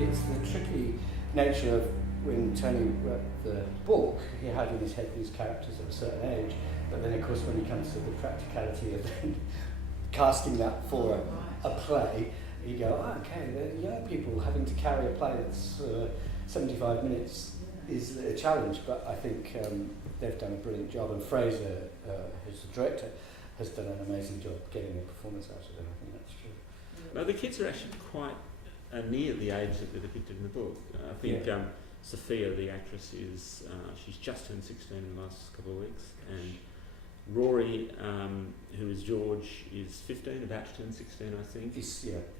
it's the tricky nature of when Tony wrote the book, he had in his head these characters at a certain age, but then of course when he comes to the practicality of then casting that for a play, you go, oh, okay, the young people having to carry a play that's 75 minutes is a challenge, but I think they've done a brilliant job, and Fraser, who's the director, has done an amazing job getting a performance out of them. I think that's true. No, the kids are actually quite near the age that they're depicted in the book. I think Sophia, the actress, is she's just turned 16 in the last couple of weeks, and Rory, who is George, is 15, about to turn 16, I think.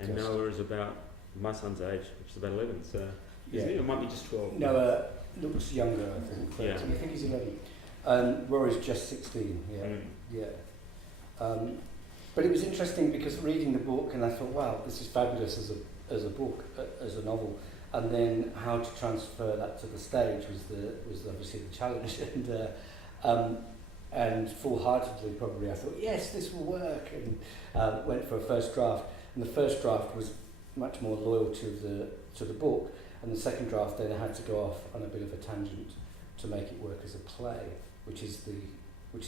And Noah is about my son's age, which is about 11. So isn't he? It might be just 12. Noah looks younger, I think. But I think he's 11. Rory's just 16. But it was interesting because reading the book, and I thought, wow, this is fabulous as a book, as a novel. And then how to transfer that to the stage was obviously the challenge. And full-heartedly, probably, I thought, yes, this will work, and went for a first draft. And the first draft was much more loyal to the book, and the second draft then I had to go off on a bit of a tangent to make it work as a play, which is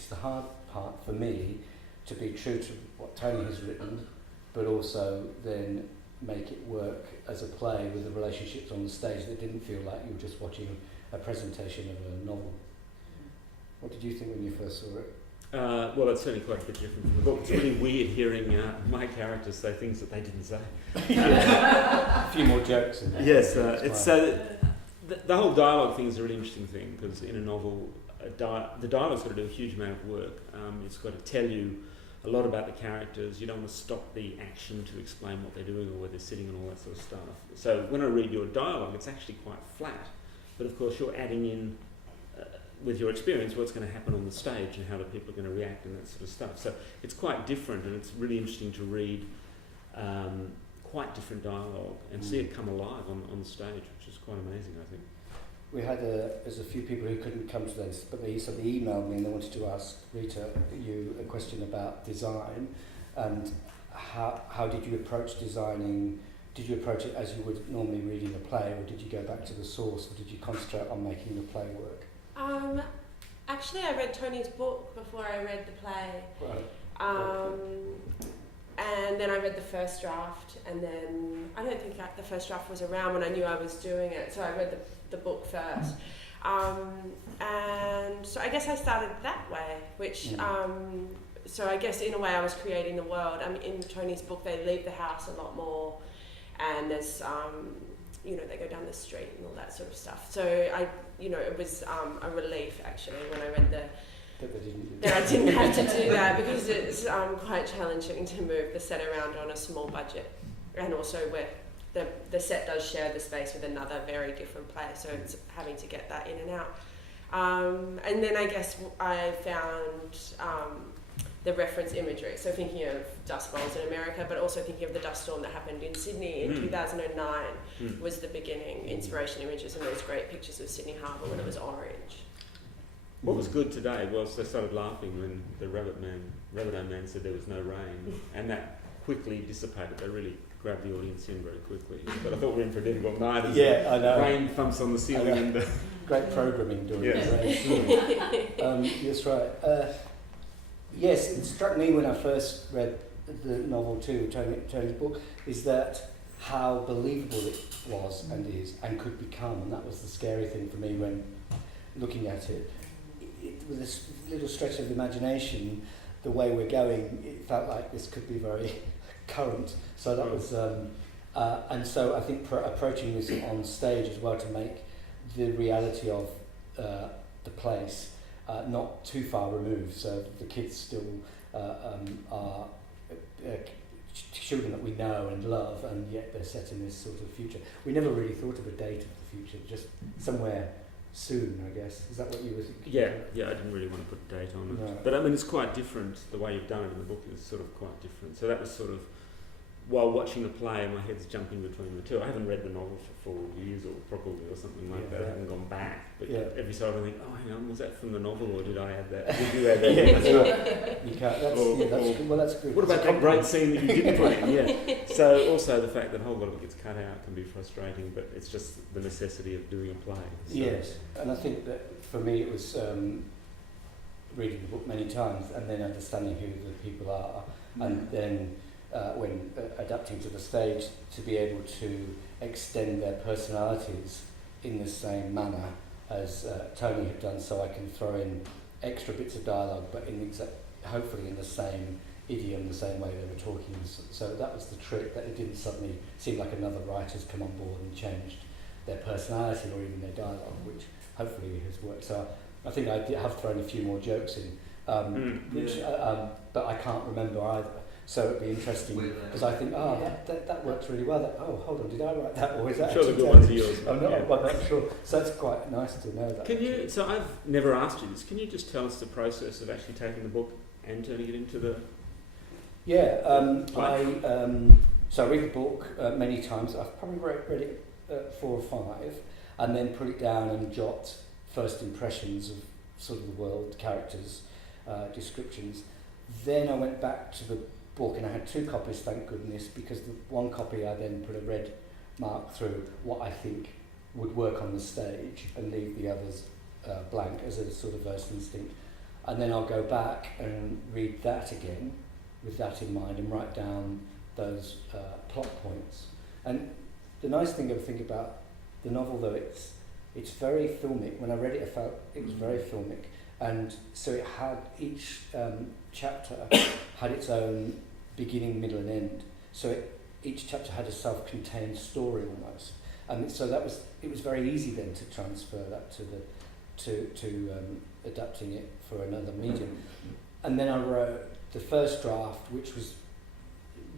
the hard part for me, to be true to what Tony has written, but also then make it work as a play with the relationships on the stage that didn't feel like you were just watching a presentation of a novel. What did you think when you first saw it? Well, it's certainly quite a bit different from the book. It's really weird hearing my characters say things that they didn't say. A few more jokes in there. Yes, the whole dialogue thing is a really interesting thing, because in a novel, the dialogue's got to do a huge amount of work. It's got to tell you a lot about the characters. You don't want to stop the action to explain what they're doing or where they're sitting and all that sort of stuff. So when I read your dialogue, it's actually quite flat. But of course, you're adding in, with your experience, what's going to happen on the stage and how the people are going to react and that sort of stuff. So it's quite different, and it's really interesting to read quite different dialogue and see it come alive on the stage, which is quite amazing, I think. We had there's a few people who couldn't come to this, but they emailed me and they wanted to ask Rita you a question about design, and how did you approach designing? Did you approach it as you would normally reading a play, or did you go back to the source, or did you concentrate on making the play work? Actually, I read Tony's book before I read the play. Right. And then I read the first draft, and then I don't think the first draft was around when I knew I was doing it, so I read the book first. And so I guess I started that way, which, so I guess in a way I was creating the world. In Tony's book they leave the house a lot more, and there's, they go down the street and all that sort of stuff. So it was a relief actually when I read that I didn't have to do that, because it's quite challenging to move the set around on a small budget, and also where the set does share the space with another very different play, so it's having to get that in and out. And then I guess I found the reference imagery, so thinking of Dust Bowls in America, but also thinking of the dust storm that happened in Sydney in 2009 was the beginning. Inspiration images and those great pictures of Sydney Harbour when it was orange. What was good today was they started laughing when the Rabbitoh Man said there was no rain, and that quickly dissipated. They really grabbed the audience in very quickly. But I thought we were in for a difficult night. I know. Rain thumps on the ceiling. And great programming during the rain. That's right. Yes, it struck me when I first read the novel too, Tony's book, is that how believable it was and is and could become, and that was the scary thing for me when looking at it. With this little stretch of imagination, the way we're going, it felt like this could be very current. So that was, and so I think approaching this on stage as well to make the reality of the place not too far removed. So the kids still are children that we know and love, and yet they're set in this sort of future. We never really thought of a date of the future, just somewhere soon, I guess. Is that what you were thinking? Yeah, I didn't really want to put a date on it. No. But it's quite different. The way you've done it in the book is sort of quite different. So that was sort of while watching the play, my head's jumping between the two. I haven't read the novel for 4 years or probably or something like that. I haven't gone back. But every so often I think, oh, hang on, was that from the novel or did I add that? Did you add that? Yeah, that's right. You can't. That's good. Well, that's good. What about that great scene that you didn't put in? Yeah. So also the fact that a whole lot of it gets cut out can be frustrating, but it's just the necessity of doing a play. So. Yes, and I think that for me it was reading the book many times and then understanding who the people are, and then when adapting to the stage, to be able to extend their personalities in the same manner as Tony had done, so I can throw in extra bits of dialogue, but hopefully in the same idiom, the same way they were talking. So that was the trick, that it didn't suddenly seem like another writer's come on board and changed their personality or even their dialogue, which hopefully has worked. So I think I have thrown a few more jokes in, but I can't remember either. So it'd be interesting because I think, that works really well. Hold on, did I write that, or is that? Sure, the good ones are yours. I'm not sure. So it's quite nice to know that. Can you? So I've never asked you this. Can you just tell us the process of actually taking the book and turning it into the? Yeah, so I read the book many times. I've probably read it 4 or 5, and then put it down and jot first impressions of sort of the world, characters, descriptions. Then I went back to the book, and I had 2 copies, thank goodness, because the one copy I then put a red mark through what I think would work on the stage and leave the others blank as a sort of first instinct. And then I'll go back and read that again with that in mind and write down those plot points. And the nice thing I think about the novel, though, it's very filmic. When I read it, I felt it was very filmic. And so it had each chapter had its own beginning, middle, and end. So each chapter had a self-contained story almost, and so it was very easy then to transfer that to adapting it for another medium. And then I wrote the first draft, which was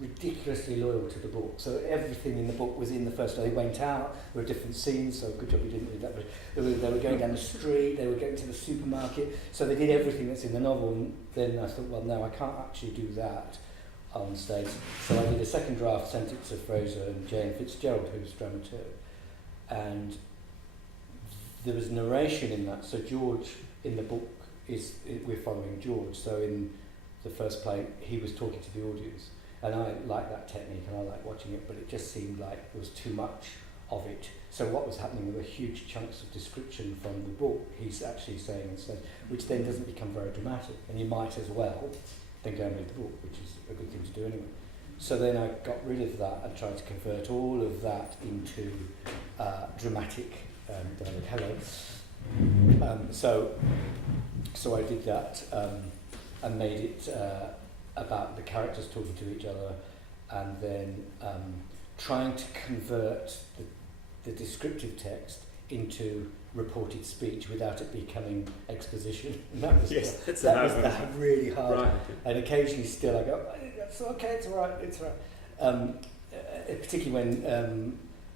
ridiculously loyal to the book. So everything in the book was in the first. They went out, there were different scenes, so good job you didn't read that. But they were going down the street, they were going to the supermarket, so they did everything that's in the novel. And then I thought, well, no, I can't actually do that on stage. So I did a second draft, sent it to Fraser and Jane Fitzgerald, who's dramaturg. And there was narration in that. So George, in the book, we're following George. So in the first play, he was talking to the audience. And I like that technique and I like watching it, but it just seemed like there was too much of it. So what was happening, there were huge chunks of description from the book he's actually saying instead, which then doesn't become very dramatic. And you might as well then go and read the book, which is a good thing to do anyway. So then I got rid of that and tried to convert all of that into dramatic dialogue. Hello. So I did that and made it about the characters talking to each other, and then trying to convert the descriptive text into reported speech without it becoming exposition. And that was really hard. Right. And occasionally still I go, that's okay, it's all right. Particularly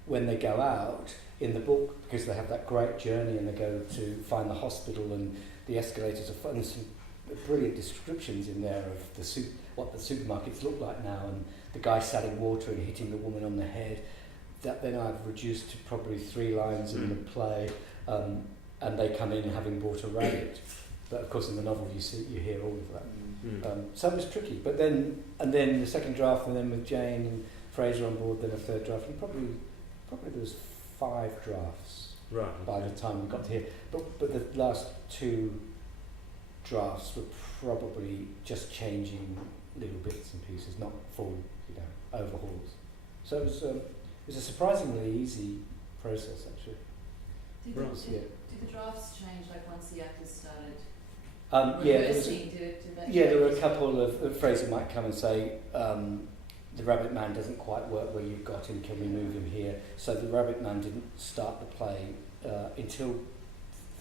when they go out in the book, because they have that great journey and they go to find the hospital and the escalators are fun. There's some brilliant descriptions in there of what the supermarkets look like now, and the guy selling water and hitting the woman on the head. That then I've reduced to probably 3 lines in the play, and they come in having bought a rabbit. But of course in the novel you hear all of that. So it was tricky. But then the second draft, and then with Jane and Fraser on board, then a third draft. And probably there was 5 drafts by the time we got to here. But the last 2 drafts were probably just changing little bits and pieces, not full, overhauls. So it was a surprisingly easy process, actually. Did the drafts change once the actors started rehearsing? There were a couple of Fraser might come and say, the Rabbit Man doesn't quite work where you've got him, can we move him here? So the Rabbit Man didn't start the play until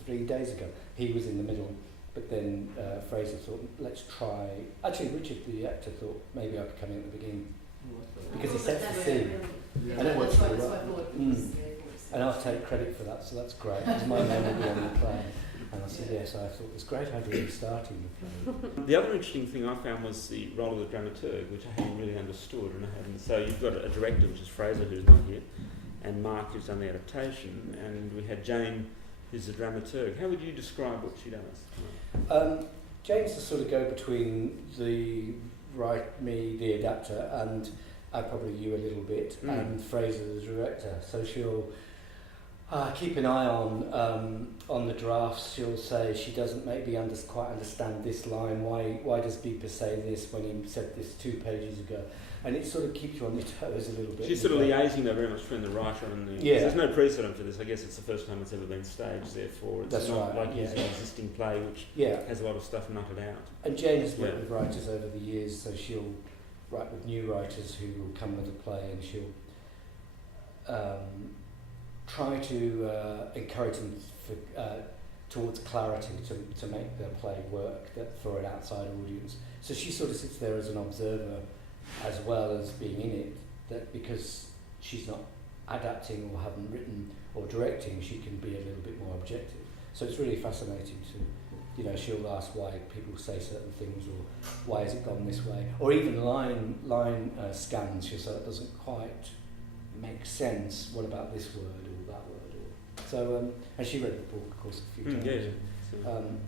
3 days ago. He was in the middle. But then Fraser thought, let's try. Actually, Richard, the actor, thought maybe I could come in at the beginning because he sets the scene, and it works really well. And I'll take credit for that, so that's great. Because my name will be on the play. And I said yes. I thought it was a great idea of starting the play. The other interesting thing I found was the role of the dramaturg, which I hadn't really understood, and I hadn't. So you've got a director, which is Fraser, who's not here, and Mark, who's done the adaptation, and we had Jane, who's the dramaturg. How would you describe what she does? Jane's the sort of go-between the me, the adapter, and probably you a little bit, and Fraser, the director. So she'll keep an eye on the drafts. She'll say she doesn't maybe quite understand this line. Why does Beeper say this when he said this 2 pages ago? And it sort of keeps you on your toes a little bit. She's sort of liaising though very much between the writer and the... Yeah. There's no precedent for this. I guess it's the first time it's ever been staged, therefore it's That's not right, like using an existing play which has a lot of stuff knotted out. And Jane has worked with writers over the years, so she'll write with new writers who will come with a play, and she'll try to encourage them towards clarity to make their play work for an outside audience. So she sort of sits there as an observer as well as being in it, that because she's not adapting or haven't written or directing, she can be a little bit more objective. So it's really fascinating to, she'll ask why people say certain things, or why has it gone this way, or even line scans. She'll say it doesn't quite make sense. What about this word or that word? So and she read the book, of course, a few times.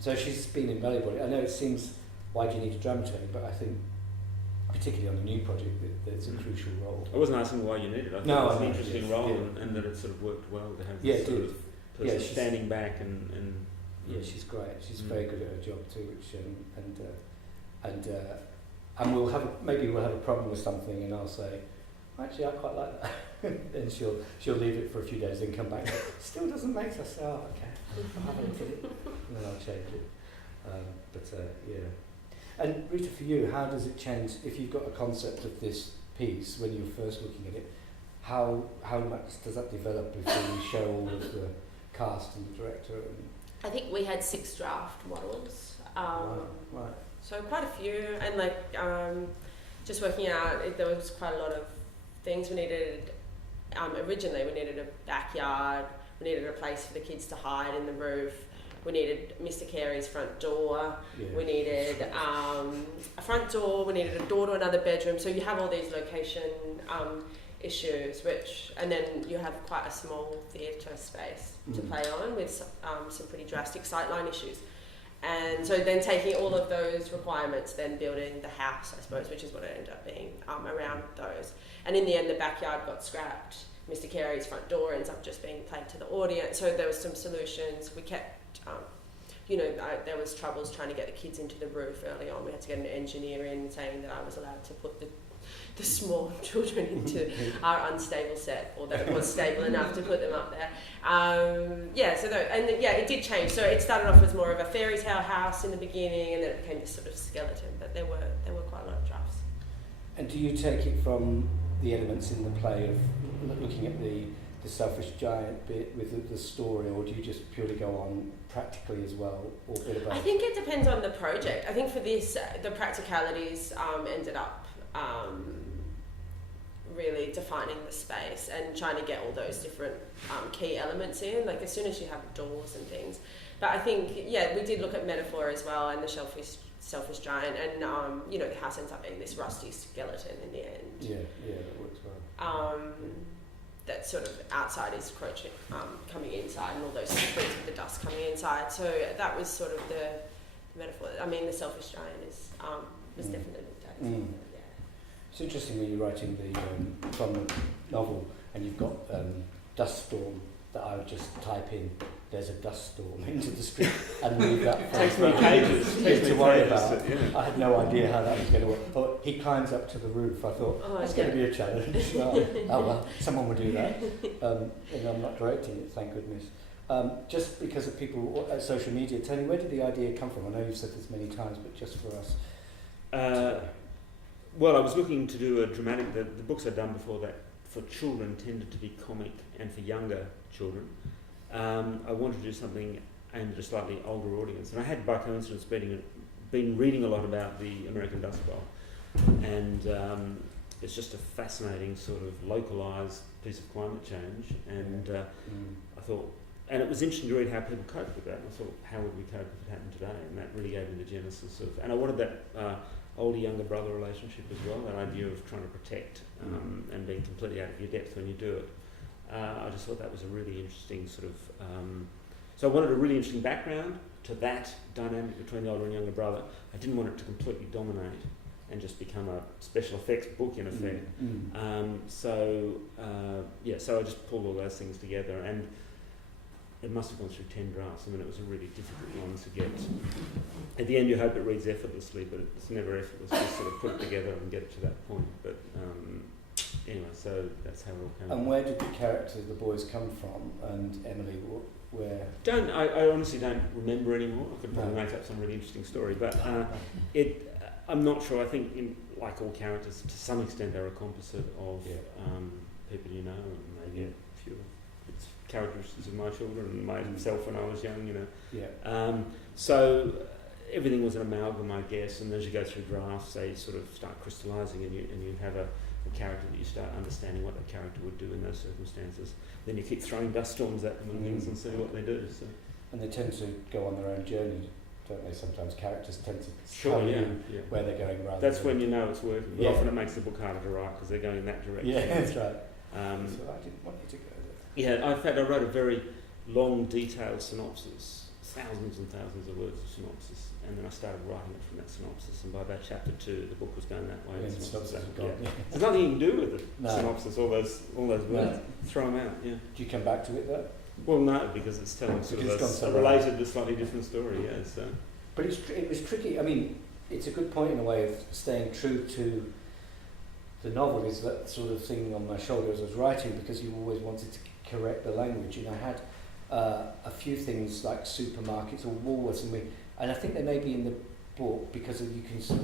So she's been invaluable. I know it seems, why do you need a dramaturg? But I think, particularly on a new project, there's a crucial role. I wasn't asking why you needed it. I thought it was an interesting role, and that it sort of worked well to have this sort of person standing back and yeah, she's great. She's very good at her job too, which and we'll have a problem with something, and I'll say, actually, I quite like that. And she'll leave it for a few days, then come back. Still doesn't make sense. Oh, okay, I'll have a look at it, and then I'll change it. And Rita, for you, how does it change if you've got a concept of this piece when you're first looking at it? How much does that develop before you show all of the cast and the director? I think we had 6 draft models. Right. So quite a few, and just working out, there was quite a lot of things we needed. Originally, we needed a backyard. We needed a place for the kids to hide in the roof. We needed Mr. Carey's front door. Yeah. We needed a front door. We needed a door to another bedroom. So you have all these location issues, and then you have quite a small theatre space to play on with some pretty drastic sightline issues. And so then taking all of those requirements, then building the house, I suppose, which is what it ended up being around those. And in the end, the backyard got scrapped. Mr. Carey's front door ends up just being played to the audience. So there was some solutions. We kept, there was troubles trying to get the kids into the roof early on. We had to get an engineer in saying that I was allowed to put the small children into our unstable set, or that it was stable enough to put them up there. It did change. So it started off as more of a fairy tale house in the beginning, and then it became this sort of skeleton. But there were quite a lot of drafts. And do you take it from the elements in the play of looking at the selfish giant bit with the story, or do you just purely go on practically as well, or a bit about? I think it depends on the project. I think for this, the practicalities ended up really defining the space and trying to get all those different key elements in, like as soon as you have doors and things. But I think, we did look at metaphor as well, and the selfish giant, and the house ends up being this rusty skeleton in the end. Yeah, that works well. That sort of outside is encroaching, coming inside, and all those things with the dust coming inside. So that was sort of the metaphor. I mean, the selfish giant was definitely looked at. Yeah. It's interesting when you're writing from the novel, and you've got dust storm, that I would just type in, there's a dust storm into the script, and leave that takes me pages to worry about. I had no idea how that was going to work. But he climbs up to the roof. I thought, that's going to be a challenge. Oh well, someone will do that. And I'm not directing it, thank goodness. Just because of people at social media, Tony, where did the idea come from? I know you've said this many times, but just for us. Well, I was looking to do a dramatic... The books I'd done before that for children tended to be comic, and for younger children. I wanted to do something aimed at a slightly older audience. And I had, by coincidence, been reading a lot about the American Dust Bowl. And it's just a fascinating sort of localised piece of climate change. And I thought, and it was interesting to read how people coped with that. And I thought, how would we cope if it happened today? And that really gave me the genesis of, and I wanted that older-younger brother relationship as well, that idea of trying to protect and being completely out of your depth when you do it. I just thought that was a really interesting sort of, so I wanted a really interesting background to that dynamic between the older and younger brother. I didn't want it to completely dominate and just become a special effects book in effect. So I just pulled all those things together, and it must have gone through 10 drafts. I mean, it was a really difficult one to get. At the end, you hope it reads effortlessly, but it's never effortless. You sort of put it together and get it to that point. But anyway, so that's how it all came. And where did the characters, the boys, come from? And Emily, where? I honestly don't remember anymore. I could probably make up some really interesting story, but I'm not sure. I think, like all characters, to some extent, they're a composite of people you know, and maybe a few characteristics of my children and myself when I was young, you know. So everything was an amalgam, I guess, and as you go through drafts, they sort of start crystallising, and you have a character that you start understanding what that character would do in those circumstances. Then you keep throwing dust storms at them and things and see what they do. So. And they tend to go on their own journey, don't they? Sometimes characters tend to tell you where they're going rather. That's when you know it's working. But often it makes the book harder to write because they're going in that direction. Yeah, that's right. So I didn't want you to go there. Yeah, in fact, I wrote a very long, detailed synopsis, thousands and thousands of words of synopsis, and then I started writing it from that synopsis, and by about chapter 2, the book was going that way. The synopsis is gone. There's nothing you can do with the synopsis, all those words. No. Throw them out, yeah. Do you come back to it though? Well, no, because it's telling sort of a related but slightly different story, yeah. So. But it was tricky. I mean, it's a good point in a way of staying true to the novel, is that sort of thing on my shoulder as I was writing, because you always wanted to correct the language. And I had a few things like supermarkets or Woolworths, and I think they may be in the book because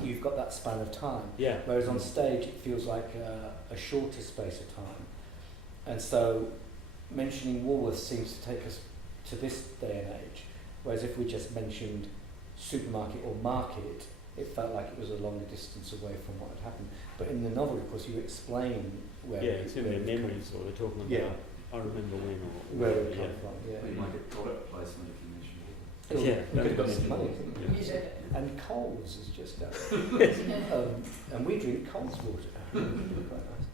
you've got that span of time. Yeah. Whereas on stage it feels like a shorter space of time, and so mentioning Woolworths seems to take us to this day and age. Whereas if we just mentioned supermarket or market, it felt like it was a longer distance away from what had happened. But in the novel, of course, you explain where. Yeah, it's in their memories, or they're talking about. I remember when, or where it came from. Yeah. You might get product placement if you mention it. Cool. Yeah, you could have got some money. Yeah. And Coles is just down. And we drink Coles water. Quite nice.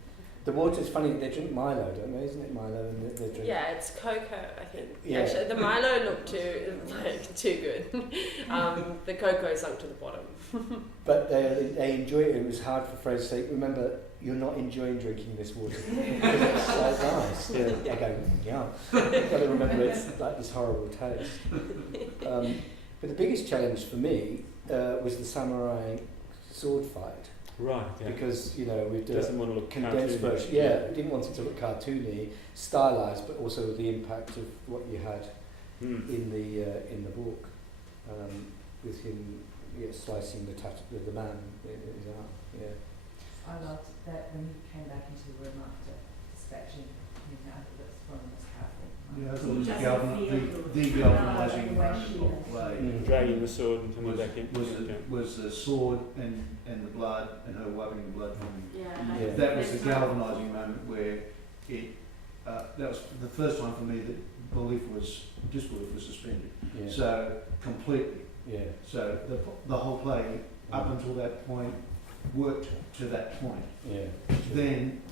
The water is funny. They drink Milo, don't they? Isn't it Milo? And they drink. Yeah, it's cocoa, I think. Yeah. Actually, the Milo looked too good. The cocoa sunk to the bottom. But they enjoy it. It was hard for Fraser to say, remember, you're not enjoying drinking this water. Because it's so nice. Yeah. I go, yeah. You've got to remember it's like this horrible taste. But the biggest challenge for me was the samurai sword fight. Right, okay. Because, you know, we'd do doesn't want to look condensed cartoony. version. Yeah, we didn't want it to look cartoony, stylized, but also the impact of what you had in the book, with him slicing the man in his arm. Yeah. I loved that when he came back into the room after dispatching him, I thought that's one of the most powerful. Yeah, I thought the galvanising moment of play Dragging the sword and coming back in. was the sword and the blood, and her wiping the blood from him. Yeah. That was the galvanising moment where it. That was the first time for me that disbelief was suspended. Yeah. So completely. Yeah. So the whole play up until that point worked to that point. Yeah. Then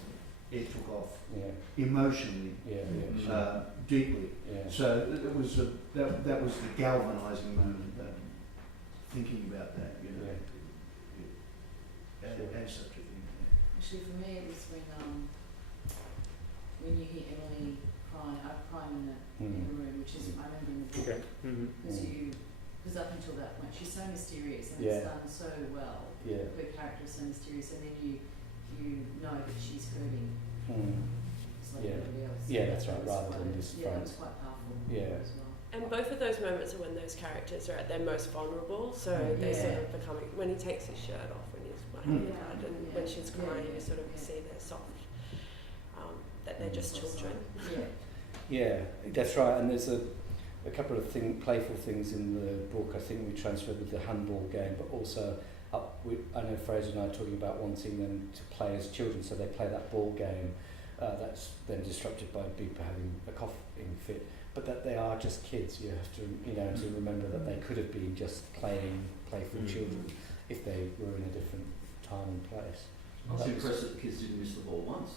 it took off emotionally, deeply. Yeah. So it was that was the galvanising moment. Thinking about that, you know, as such a thing. Actually, for me, it was when you hear Emily crying in the room, which is I remember in the book, because up until that point she's so mysterious and it's done so well. Yeah. Her character is so mysterious, and then you know that she's hurting. It's like everybody else. Yeah, that's right. Rather than this front. Yeah, that was quite powerful. Yeah. As well. And both of those moments are when those characters are at their most vulnerable. So they sort of becoming, when he takes his shirt off, when he's wiping blood, and when she's crying, you sort of see they're soft, that they're just children. Yeah, that's right. And there's a couple of playful things in the book. I think we transferred with the handball game, but also I know Fraser and I are talking about wanting them to play as children, so they play that ball game that's then disrupted by Beeper having a coughing fit. but that they are just kids. You have to, to remember that they could have been just playful children if they were in a different time and place. I was impressed that the kids didn't miss the ball once.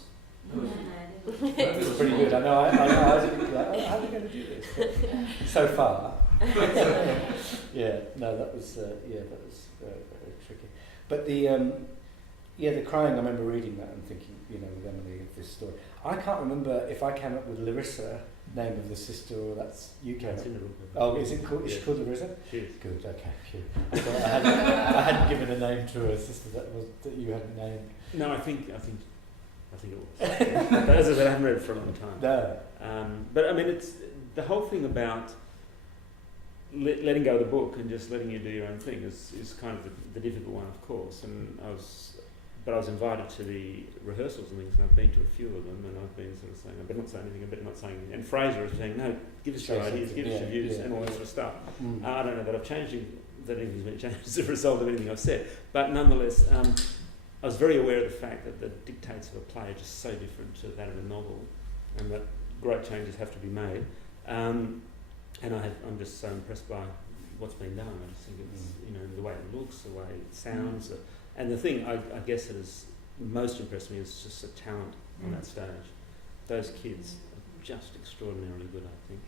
That was pretty good. I know. I was a bit like, how are we going to do this? But so far, that was very tricky. But the crying. I remember reading that and thinking, with Emily, of this story. I can't remember if I came up with Larissa, name of the sister, or that's you came up. Oh, is it called? Is she called Larissa? She is. Good. Okay. Phew. I hadn't given a name to a sister that you hadn't named. No, I think it was. But as I said, I haven't read it for a long time. No. But I mean, it's the whole thing about letting go of the book and just letting you do your own thing is kind of the difficult one, of course. And I was invited to the rehearsals and things, and I've been to a few of them, and I've been sort of saying, I better not say anything, I better not say anything. And Fraser is saying, no, give us your ideas, give us your views, and all that sort of stuff. I don't know that I've changed, that anything's been changed as a result of anything I've said, but nonetheless, I was very aware of the fact that the dictates of a play are just so different to that of a novel, and that great changes have to be made. And I'm just so impressed by what's been done. I just think it's, the way it looks, the way it sounds. And the thing I guess that has most impressed me is just the talent on that stage. Those kids are just extraordinarily good, I think.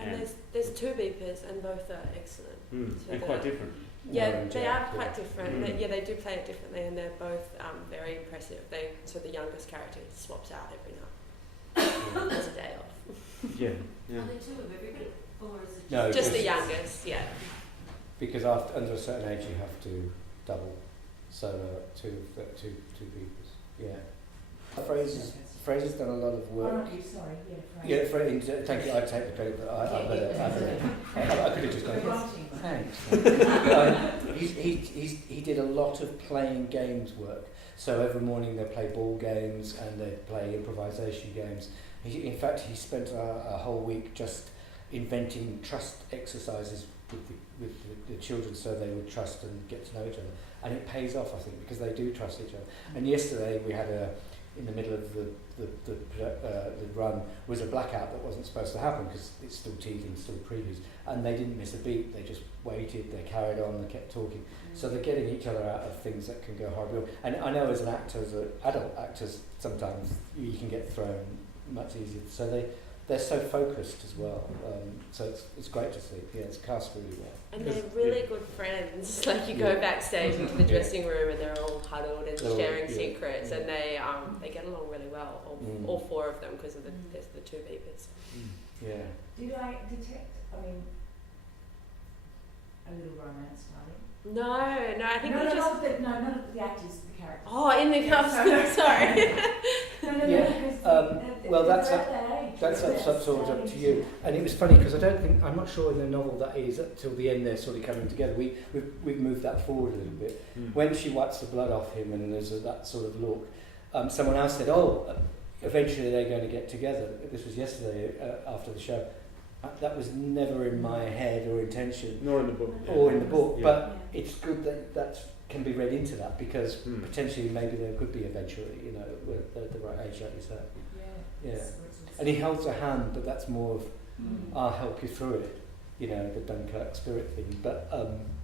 And there's two beepers, and both are excellent. So and quite different. Yeah, they are quite different. They do play it differently, and they're both very impressive. So the youngest character swaps out every night. Has a day off. Yeah. Are they two of everybody, or is it No, just the youngest? Yeah. Because under a certain age, you have to double, so two beepers. Yeah. Fraser's done a lot of work. Thank you. I take the credit, but I could have just gone. Thanks. He did a lot of playing games work. So every morning they play ball games and they play improvisation games. In fact, he spent a whole week just inventing trust exercises with the children, so they would trust and get to know each other. And it pays off, I think, because they do trust each other. And yesterday we had in the middle of the run was a blackout that wasn't supposed to happen because it's still teething, still previews, and they didn't miss a beat. They just waited, they carried on, they kept talking. So they're getting each other out of things that can go horribly wrong. And I know as an actor, as adult actors, sometimes you can get thrown much easier. So they're so focused as well. So it's great to see. Yeah, it's cast really well. And they're really good friends. Like you go backstage into the dressing room and they're all huddled and sharing secrets, and they get along really well. All four of them, because of there's the two beepers. Yeah. Did I detect? I mean, a little romance starting. No, I think not of the actors, the characters. Oh, in the costume. Sorry. Well, that's up to you. And it was funny because I'm not sure in the novel that is till the end they're sort of coming together. We've moved that forward a little bit. When she wipes the blood off him and there's that sort of look, someone else said, eventually they're going to get together. This was yesterday after the show. That was never in my head or intention. Nor in the book. Or in the book, but it's good that can be read into that, because potentially maybe there could be eventually, at the right age, like you said. Yeah. And he holds a hand, but that's more of, I'll help you through it, the Dunkirk spirit thing. But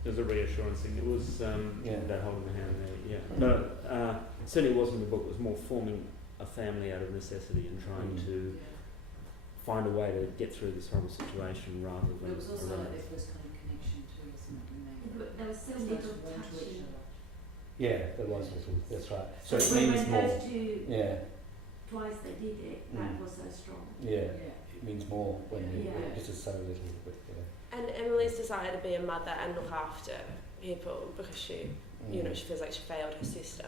there's a reassurance thing. It was that holding the hand there. Yeah. No, certainly it wasn't in the book. It was more forming a family out of necessity and trying to find a way to get through this horrible situation rather than. It was also like their first kind of connection too, wasn't it? But there was so little touching. Yeah, there was little. That's right. So it when means more. Those two twice they did it, that was so strong. Yeah, it means more when it is so little. But, And Emily's decided to be a mother and look after people because she, she feels like she failed her sister.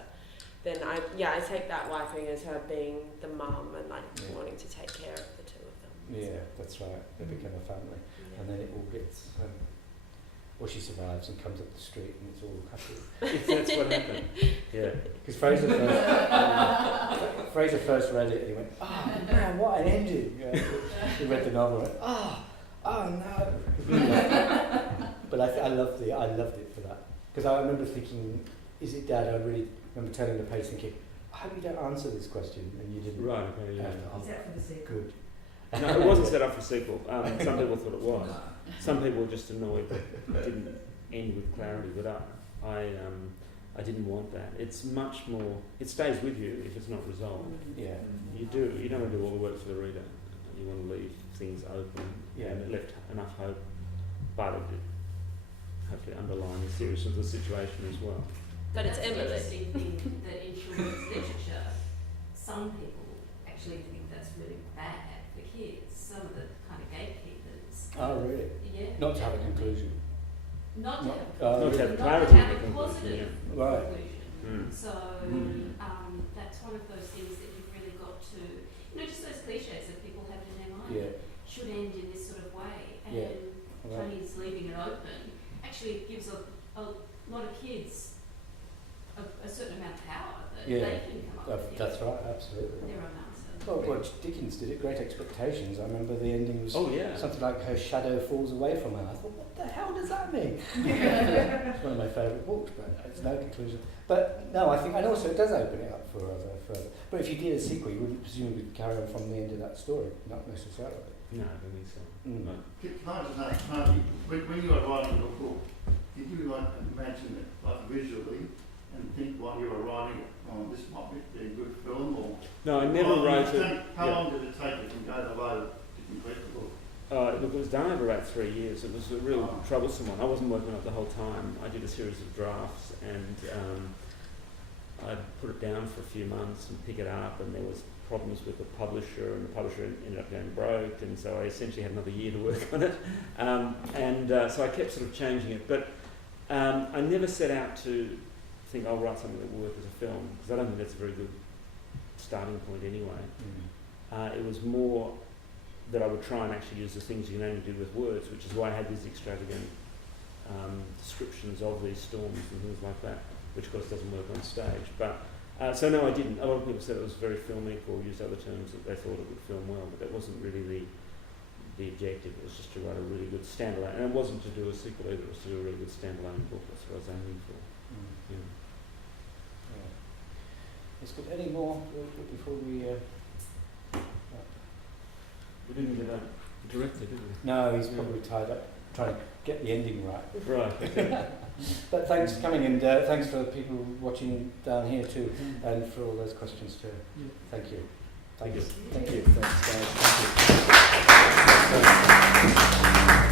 Then I take that wifing as her being the mum and wanting to take care of the two of them. Yeah, that's right. They become a family, and then it all gets. She survives and comes up the street, and it's all happy. That's what happened. Yeah. Because Fraser first read it, and he went, "Oh man, what an ending!" He read the novel, and went, "Oh no!" But I loved it for that, because I remember thinking, "Is it Dad?" I really remember turning the page, thinking, "I hope you don't answer this question," and you didn't. Right. Okay. Yeah. Except for the sequel. Good. No, it wasn't set up for a sequel. Some people thought it was. Some people were just annoyed that it didn't end with clarity, but I didn't want that. It's much more, it stays with you if it's not resolved. Yeah. You don't want to do all the work for the reader. You want to leave things open and left enough hope, but it hopefully underlying the seriousness of the situation as well. But it's That's Emily. the interesting thing that in children's literature, some people actually think that's really bad for kids. Some of the kind of gatekeepers. Oh, really? Yeah. Not to have a conclusion. Not to have Not to have not clarity to in have the a conclusion. positive Right. conclusion. So that's one of those things that you've really got to, just those cliches that people have in their mind. Yeah. Should end in this sort of way, and Yeah. Right. Tony's leaving it open. Actually, it gives a lot of kids a certain amount of power that Yeah. they can come up with That's right, absolutely. their own answer. Well, Dickens did it, Great Expectations. I remember the ending was something like her shadow falls away from her. I thought, what the hell does that mean? It's one of my favourite books, but it's no conclusion. But no, I think, and also it does open it up for further. But if you did a sequel, you wouldn't presumably carry on from the end of that story, not necessarily. No, I don't think so. Mm. Right. Can I just ask, when you were writing your book, did you imagine it visually and think while you were writing it, this might be a good film, or? No, I never wrote it. How long did it take you from going away to complete the book? Look, it was done over about 3 years. It was a real troublesome one. I wasn't working on it the whole time. I did a series of drafts, and I'd put it down for a few months and pick it up, and there was problems with the publisher, and the publisher ended up going broke, and so I essentially had another year to work on it. So I kept sort of changing it, but I never set out to think I'll write something that will work as a film, because I don't think that's a very good starting point anyway. It was more that I would try and actually use the things you can only do with words, which is why I had these extravagant descriptions of these storms and things like that, which of course doesn't work on stage. But so no, I didn't. A lot of people said it was very filmic, or used other terms that they thought it would film well, but that wasn't really the objective. It was just to write a really good standalone, and it wasn't to do a sequel either. It was to do a really good standalone book. That's what I was aiming for. Yeah. It's good. Any more before we? We didn't get a director, did we? No, he's probably tied up trying to get the ending right. Right. Okay. But thanks for coming, and thanks for people watching down here too, and for all those questions too. Thank you. Thank you. Thank you. Thanks, guys. Thank you.